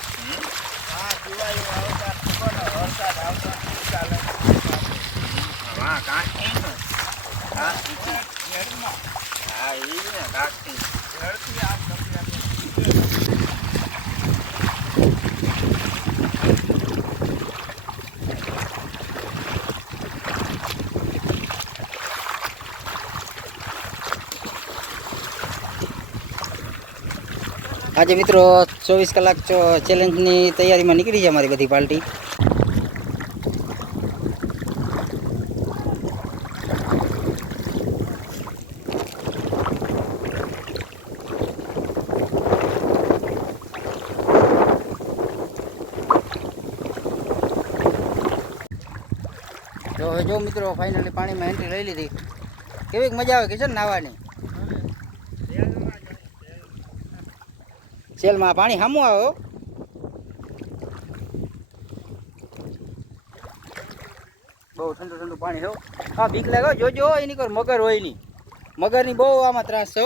હા દિવાળી આવતા ખબર વરસાદ આવતા ચાલે હા કાંઈ ને હા હા એ જ ને કાંઈ ઝેડથી આ આજે મિત્રો ચોવીસ કલાક ચેલેન્જની તૈયારીમાં નીકળી છે અમારી બધી પાર્ટી. હવે જો મિત્રો ફાઇનલી પાણીમાં એન્ટ્રી લઈ લીધી. કેવીક મજા આવે, કે છે ને સેલમાં પાણી સામું આવ્યો બહુ ઠંડુ ઠંડુ પાણી હો. હા, બીક લાગે. જોજો એની કોઈ મગર હોય નહીં. મગરની બહુ આમાં ત્રાસ છે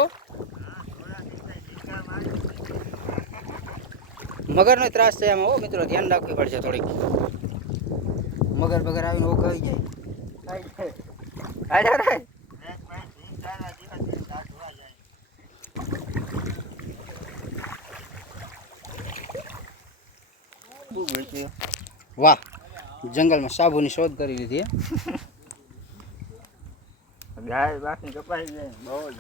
મગરનો ત્રાસ છે આમાં હો. મિત્રો, ધ્યાન રાખવી પડશે થોડીક. મગર બગર આવીને ઓકે આવી જાય વાહ જંગલમાં સાબુની શોધ કરી લીધી. ગાય બાકી કપાઈ બહુ જ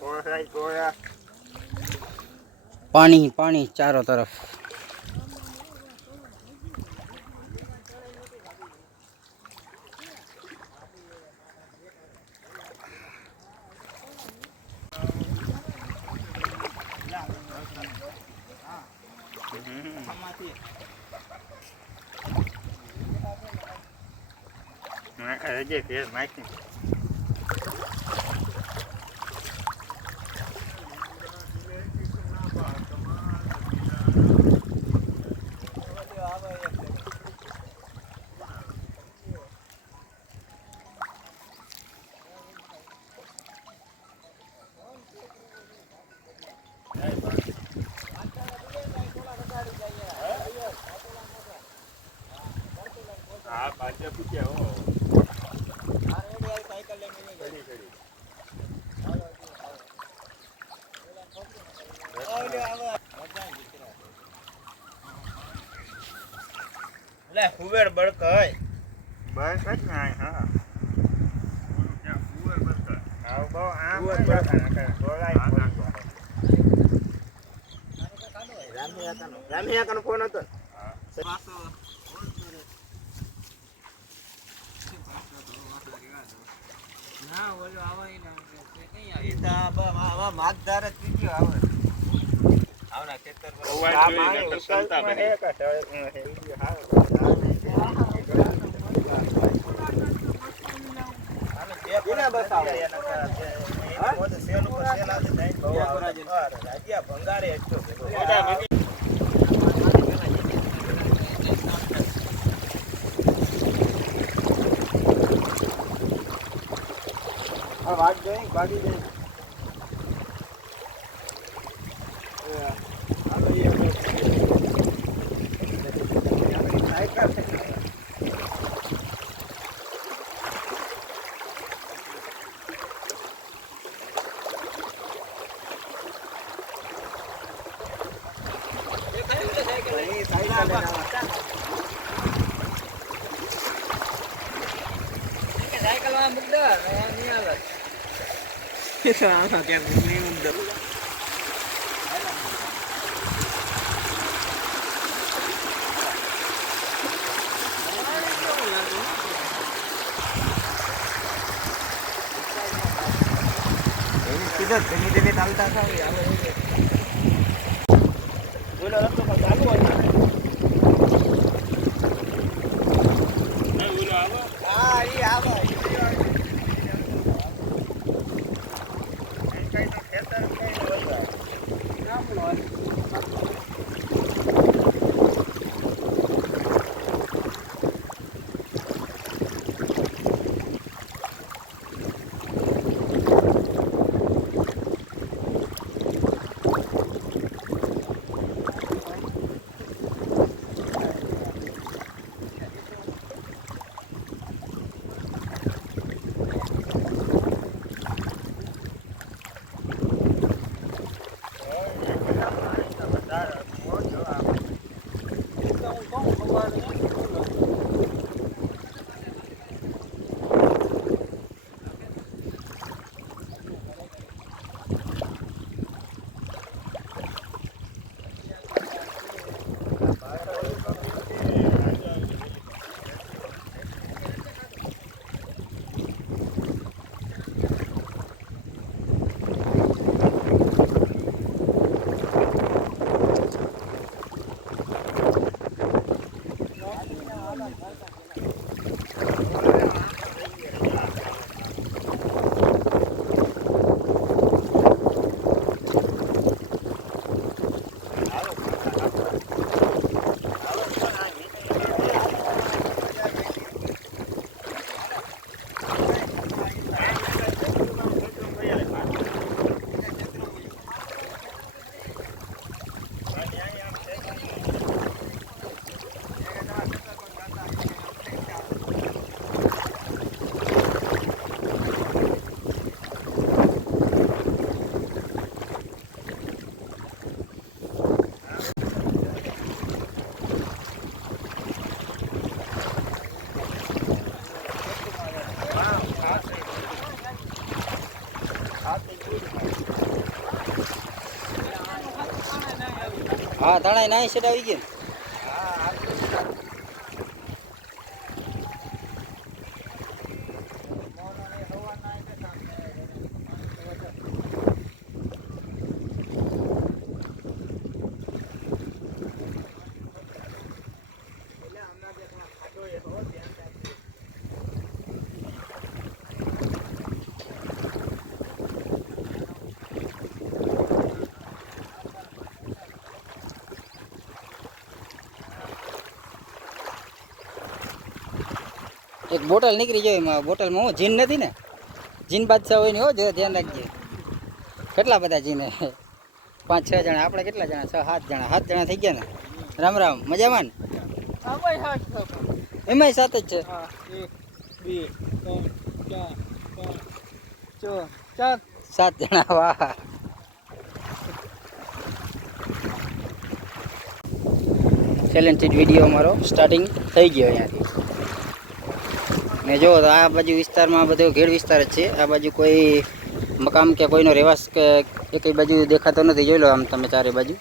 કોળસાઈ કોળા પાણી પાણી ચારો તરફ. આમાંથી રજે ફેર માખી. હા પૂછ્યા હો ઘડી ઘડી લે કુબેર બળક હોય બસ જ ને હા આવ બહુ આમ બળક. બોલાય બોલી જાય. રામિયાકાનો રામિયાકાનો ફોન હતો ના ઓલો આવે ઈ તો આ બ- આમાં માગધાર જ ત્રીજો આવે આવના ખેતર પર અવાજ આ જોઈએ પાણી નકર ઉકળતું ક્ષમતા હે બની. કે સળગતું હે? ઈ હાવ. કોને બતાવે? હા? સેલ ઉપર સેલ આવે છે, બહુ આવે છે. અરે, રાજ્યા ભંગારે એટલો બધો. આ વાત જોઈ ભાગી જાય એ, હાલો ઈ આપણે. અહીં સાયકલ લઈને આવા. ધીમે ધીમે ચાલતા ઓલો રસ્તો ચાલુ હતો હા તણાઈ નાઈ સેટ આવી ગયા એક બોટલ નીકળી જાય એમાં. બોટલમાં હું જીન નથી ને? જીન બાદશાહ હોય ને હો જરા ધ્યાન રાખજે. કેટલા બધા જીને પાંચ છ જણા. આપણે કેટલા જણા? છ સાત જણા. સાત જણા થઈ ગયા ને? રામ રામ. મજામાં ને? એમાંય સાત જ છે? સાત. જણા. વાહ. ચેલેન્જ વીડિયો અમારો સ્ટાર્ટિંગ થઈ ગયો અહીંયાથી. ને જો આ બાજુ વિસ્તારમાં બધો ઘેડ વિસ્તાર જ છે. આ બાજુ કોઈ મકામ કે કોઈનો રહેવાસ કે એ કઈ બાજુ દેખાતો નથી. જોઈ લો આમ તમે ચારે બાજુ.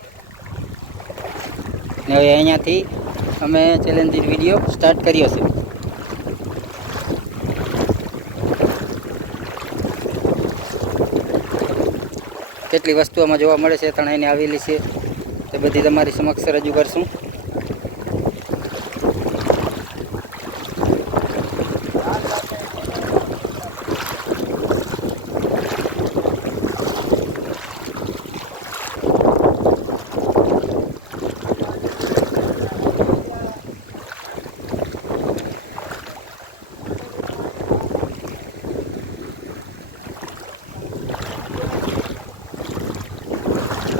ને હવે અહીંયાથી અમે ચેલેન્જિંગ વીડિયો સ્ટાર્ટ કર્યો છે. કેટલી વસ્તુ આમાં જોવા મળે છે ત્રણ એની આવેલી છે. તે બધી તમારી સમક્ષ રજૂ કરશું.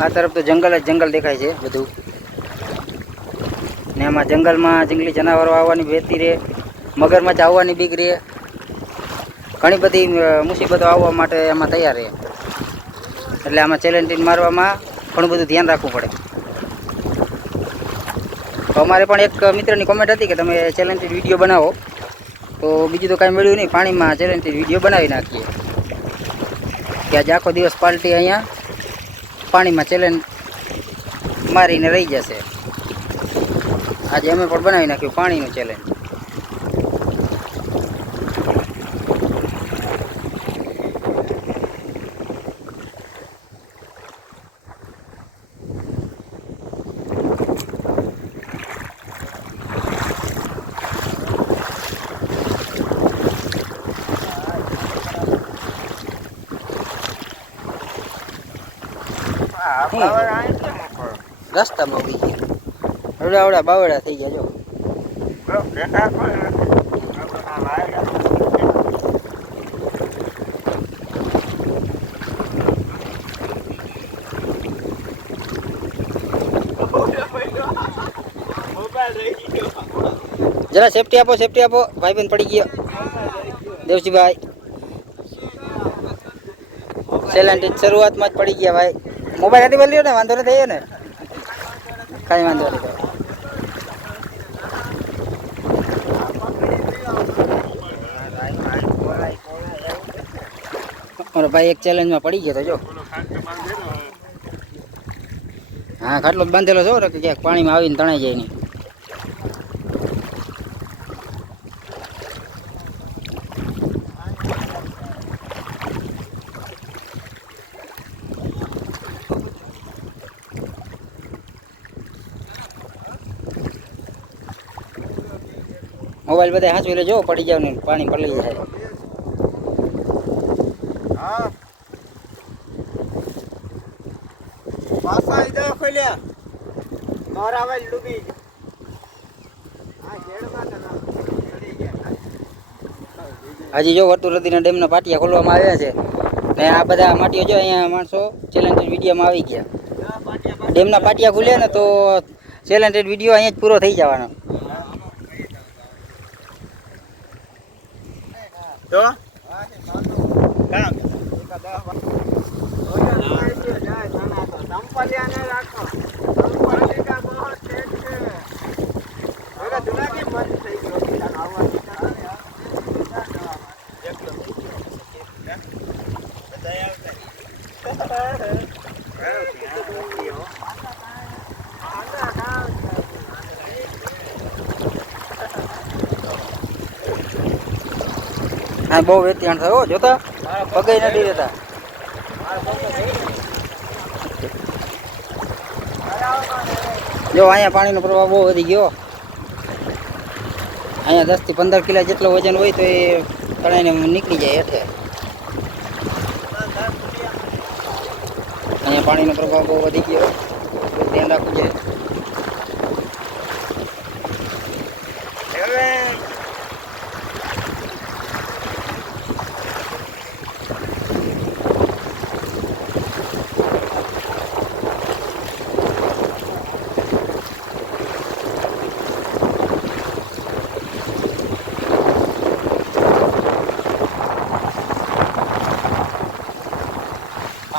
આ તરફ તો જંગલ જ જંગલ દેખાય છે બધું. ને આમાં જંગલમાં જંગલી જનાવરો આવવાની ભેતી રહે મગરમચ્છ આવવાની બીક રહે. ઘણી બધી મુસીબતો આવવા માટે એમાં તૈયાર રહે. એટલે આમાં ચેલેન્ટીન મારવામાં ઘણું બધું ધ્યાન રાખવું પડે. તો અમારે પણ એક મિત્રની કોમેન્ટ હતી કે તમે ચેલેન્ટીન વીડિયો બનાવો. તો બીજું તો કાંઈ મળ્યું નહીં, પાણીમાં ચેલેન્ટીન વીડિયો બનાવી નાખીએ. કે આજે આખો દિવસ પાલટી અહીંયા પાણીમાં ચેલેન્જ મારીને રહી જશે. આજે અમે પણ બનાવી નાખ્યું પાણીનું ચેલેન્જ. રસ્તામાં ઊભી ગયા. આવડા બાવડા થઈ ગયા, જો. જરા સેફટી આપો સેફટી આપો. ભાઈ બેન પડી ગયો. દેવજીભાઈ. સેલેન્ટી શરૂઆતમાં જ પડી ગયા, ભાઈ. મોબાઈલ નથી બોલ્યો ને, વાંધો નથી થયો ને. કાંઈ વાંધો નહીં. મારો ભાઈ એક ચેલેન્જમાં પડી ગયો તો જો. હા, ખાટલો બાંધેલો છો કે ક્યાંક પાણીમાં આવીને તણાઈ જાય નહીં. મોબાઈલ બધા હાંચવી લેજો પડી જાવ ને પાણી પલળી જાય હા. પાસા ઇધર ખોલ્યા. ડૂબી. ગયા. હજી જો વર્તુળ નદીના ડેમના પાટિયા ખોલવામાં આવ્યા છે ને આ બધા માટીઓ જો અહીંયા માણસો ચેલેન્ટેડ વિડીયોમાં આવી ગયા. ડેમના પાટિયા ખુલ્યા ને તો ચેલેન્ટેડ વીડિયો અહીંયા જ પૂરો થઈ જવાનો. તો કામ સંપલિયાને રાખો સંપલિકા બહુ ઠેક છે હવે જુનાગઢ બંધ થઈ ગયો છે આવવાની એકલો થઈ ગયો બધા આવતા આ બહુ વેચાણ થયો જોતા? પગે નથી રહેતા જો, અહીંયા પાણીનો પ્રવાહ બહુ વધી ગયો. અહીંયા દસથી પંદર કિલો જેટલો વજન હોય તો એ તણાઈને નીકળી જાય હેઠે. અહીંયા પાણીનો પ્રભાવ બહુ વધી ગયો. ધ્યાન રાખવું જોઈએ.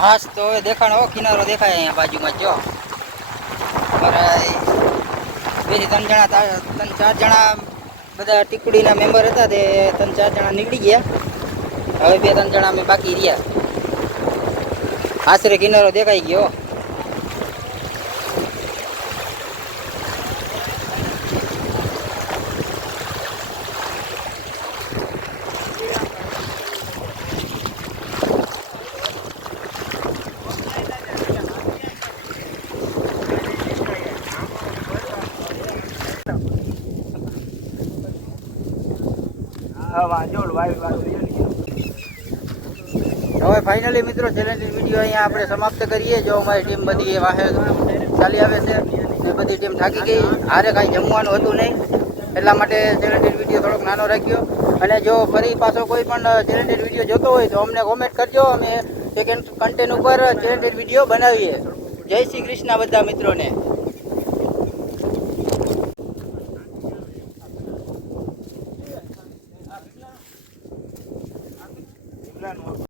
હાસ તો હવે દેખાણ હો, કિનારો દેખાય અહીંયા બાજુમાં જ બેથી ત્રણ જણા ત્રણ ચાર જણા બધા ટીકડીના મેમ્બર હતા તે ત્રણ ચાર જણા નીકળી ગયા. હવે બે ત્રણ જણા અમે બાકી રહ્યા. આશરે કિનારો દેખાઈ ગયો. હવે ફાઇનલી મિત્રો ચેલેન્જિંગ વીડિયો અહીંયા આપણે સમાપ્ત કરીએ. જો અમારી ટીમ બધી વાહે ચાલી આવે છે ને બધી ટીમ થાકી ગઈ, હારે કાંઈ જમવાનું હતું નહીં. એટલા માટે ચેલેન્જિંગ વીડિયો થોડોક નાનો રાખ્યો. અને જો ફરી પાછો કોઈ પણ ચેલેન્જિંગ વીડિયો જોતો હોય તો અમને કોમેન્ટ કરજો. અમે સેકન્ડ કન્ટેન્ટ ઉપર ચેલેન્જિંગ વીડિયો બનાવીએ. જય શ્રી કૃષ્ણ બધા મિત્રોને.